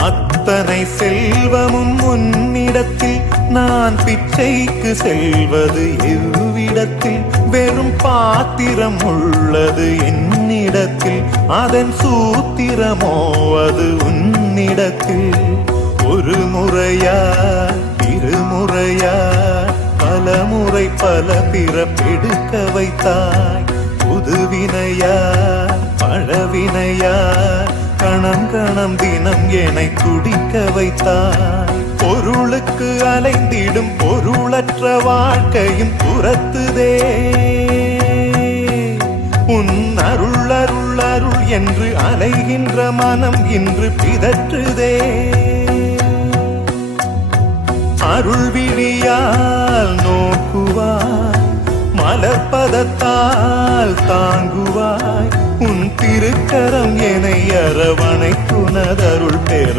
அத்தனை செல்வமும் உன்னிடத்தில் நான் பிச்சைக்கு செல்வது எவ்விடத்தில் வெறும் பாத்திரம் உள்ளது என்னிடத்தில் அதன் சூத்திரமோ அது உன்னிடத்தில் ஒரு முறையா இருமுறையா பல முறை பல பிறப்பெடுக்க வைத்தாய் புதுவினையா பழவினையா கணம் கணம் தினம் என்னை துடிக்க வைத்தாய் பொருளுக்கு அலைந்திடும் பொருளற்ற வாழ்க்கையும் துரத்துதே உன் அருள் அருள் அருள் என்று அலைகின்ற மனம் இன்று பிதற்றுதே அருள் விழியால் நோக்குவாய் மலர்பதத்தால் தாங்குவாய் உன் திருக்கரம் என்னை அரவணைக்குனதருள் பெற